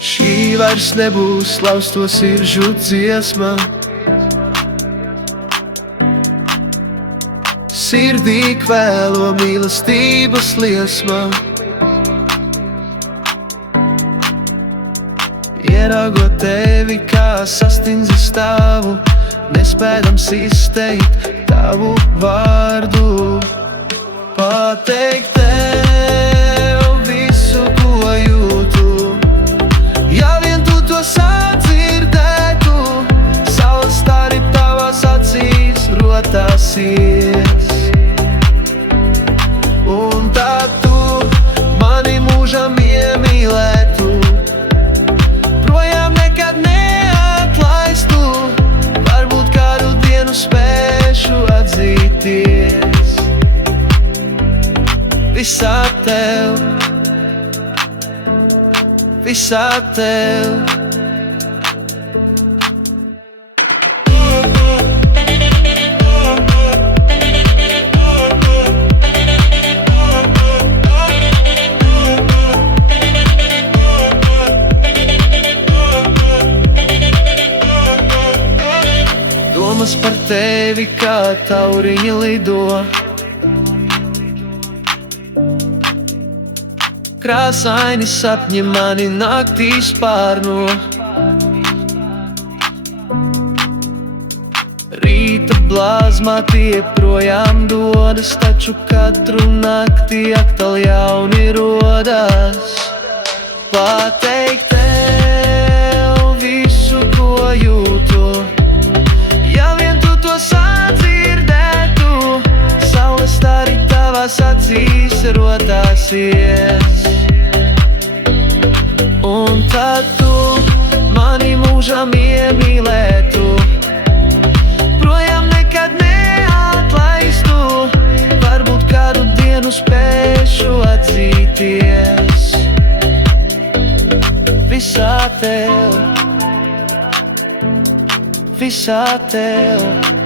Šī vairs nebūs lausto siržu dziesma. Sirdī kvēlo mīlestības liesma. Ieraugot tevi, kā sastinzi stāvu, nespēdams izteikt tavu vārdu. Pateikt tev visu, ko jūtu, ja vien tu to sadzirdētu. Saules stari tavās acīs rotāsies, un tad tu mani mūžam iemīlētu, projām nekad neatlaistu. Varbūt kādu dienu spēšu atzīties visā tev, visā tev. Domas par tevi kā tauriņi lido, krāsaini sapņi mani naktīs pārno. Rīta blāzmā tie projām dodas, taču katru nakti atkal jauni rodas. Pateikt tev visu, ko jūtu, ja vien tu to sadzirdētu. Saules stari tavās acīs rotāsies, un tad tu mani mūžam iemīlētu, projām nekad neatlaistu. Varbūt kādu dienu spēšu atzīties visā tev, visā tev.